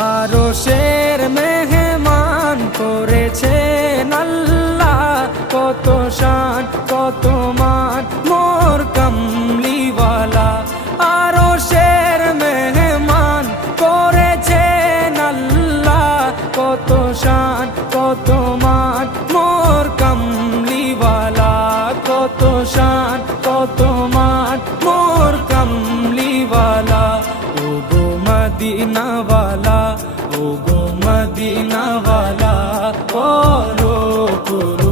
আরশের মেহমান করেছেন আল্লাহ, কত শান কত মান মোর কামলিওয়ালা। আরশের মেহমান করেছেন আল্লাহ, কত শান কত মান মোর কামলিওয়ালা, কত শান কত মান মোর কামলিওয়ালা। ও গো মদিনাওয়ালা, ও গো মদিনাওয়ালা, করো